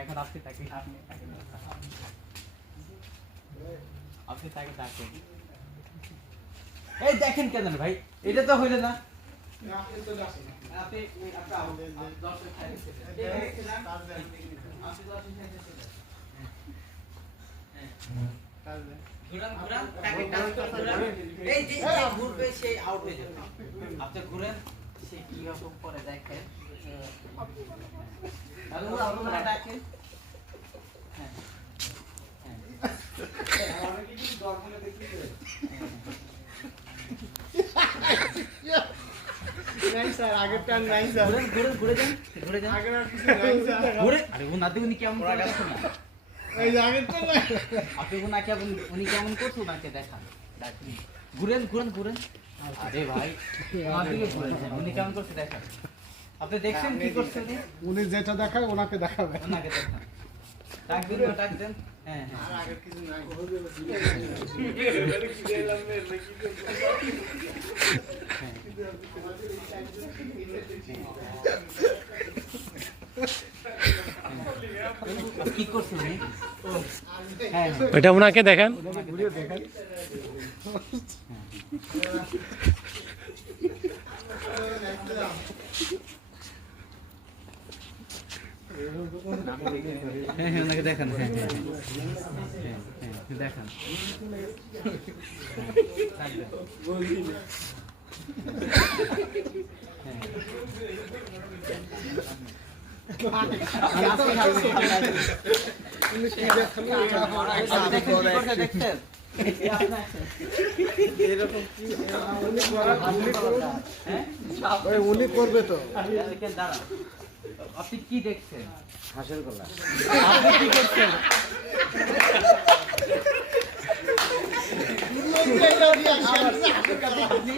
এখন আপনি তাকে ডাকেন। এই দেখেন কেন ভাই, এটা তো হইল না। ঘুরেন সে কি রকম করে দেখেন। ডাকেন আগের টান নাই স্যার। ঘুরে যান, ঘুরে যান। আগের আর কিছু নাই স্যার। ঘুরে, আরে উনাতে উনি কেমন করে দেখো না। এই যে আগের টান নাই। আপনি উনাকে উনি কেমন করছে উনাকে দেখান। ঘুরেন ঘুরেন ঘুরেন। আরে ভাই ওনাকে ঘুরেন, উনি কেমন করছে দেখান। আপনি দেখছেন কি করছে উনি? উনি যেটা দেখায় ওনাকে দেখাবে। ওনাকে দেখান। ডাক দিন, ডাক দেন। হ্যাঁ হ্যাঁ। আর আগের কিছু নাই। কি করছে উনি? হ্যাঁ ওইটা ওনাকে দেখান। ঘুরিয়ে দেখেন। হ্যাঁ হ্যাঁ ওনাকে দেখান। হ্যাঁ হ্যাঁ হ্যাঁ দেখান। দেখছেন উনি করবে তো। আপনি কি দেখছেন? হাসির গলা। আপনি কি করছেন? আপনি